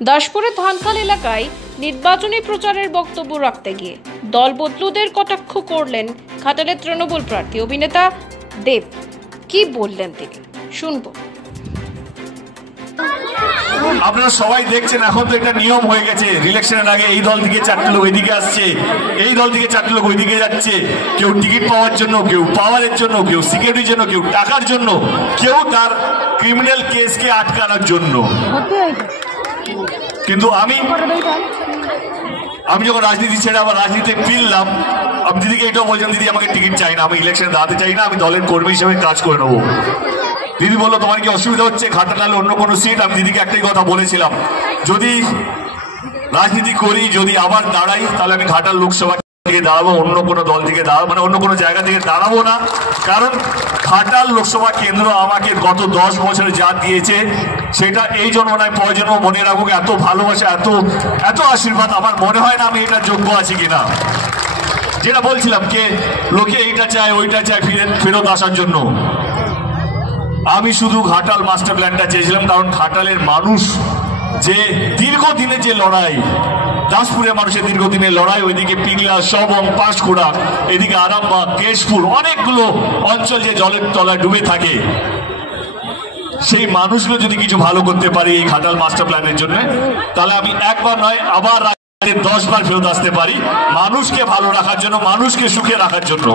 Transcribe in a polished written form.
দাসপুরের ধানখাল এলাকায় নির্বাচনী প্রচারের বক্তব্য রাখতে গিয়ে দল বদলুদের কটাক্ষ করলেন ঘাটালের তৃণমূল প্রার্থী অভিনেতা দেব। কি বললেন তিনি, শুনবো। আপনারা সবাই দেখছেন, এখন তো এটা নিয়ম হয়ে গেছে। ইলেকশনের আগে এই দল থেকে 4টে লোক এদিকে আসছে, এই দল থেকে 4টে লোক ওইদিকে যাচ্ছে। কেউ টিকিট পাওয়ার জন্য, কেউ পাওয়ারের জন্য, কেউ সিকিউরিটির জন্য, কেউ টাকার জন্য, কেউ তার ক্রিমিনাল কেসকে আটকানোর জন্য। কিন্তু আমি যখন রাজনীতি ছেড়ে আবার রাজনীতিতে ফিরলাম, আমি দিদিকে এটাও বলছিলাম, দিদি আমাকে টিকিট চাই না, আমি ইলেকশনে দাঁড়াতে চাই না, আমি দলের কর্মী হিসেবে কাজ করে নেবো। দিদি বললো তোমার কি অসুবিধা হচ্ছে, ঘাটালে অন্য কোনো সিট? আমি দিদিকে একটাই কথা বলেছিলাম, যদি রাজনীতি করি, যদি আবার দাঁড়াই, তাহলে আমি ঘাটাল লোকসভা থেকে দাঁড়াবো, অন্য কোনো দল থেকে দাঁড়াবো, মানে অন্য কোনো জায়গা থেকে দাঁড়াবো না। কারণ ঘাটাল লোকসভা কেন্দ্র আমাকে গত 10 বছরে যা দিয়েছে, সেটা এই জন্ম নয় পরের জন্ম মনে রাখবো। এত ভালোবাসা, এত আশীর্বাদ, আমার মনে হয় না আমি এটা যোগ্য আছি কিনা। যেটা বলছিলাম, কে লোকে এইটা চায় ওইটা চায় ফেরত আসার জন্য। আমি শুধু ঘাটাল মাস্টার প্ল্যানটা চেয়েছিলাম, কারণ ঘাটালের মানুষ যে দীর্ঘদিনের যে লড়াই, দাসপুরের মানুষের দীর্ঘদিনের লড়াই, ওইদিকে পিংলা, সবং, পাঁশকুড়া, এদিকে আরামবাগ, কেশপুর, অনেকগুলো অঞ্চল যে জলের তলায় ডুবে থাকে, সেই মানুষগুলো যদি কিছু ভালো করতে পারি এই ঘাটাল মাস্টার প্ল্যানের জন্য, তাহলে আমি একবার নয় আবার 10 বার ফেরত আসতে পারি, মানুষকে ভালো রাখার জন্য, মানুষকে সুখে রাখার জন্য।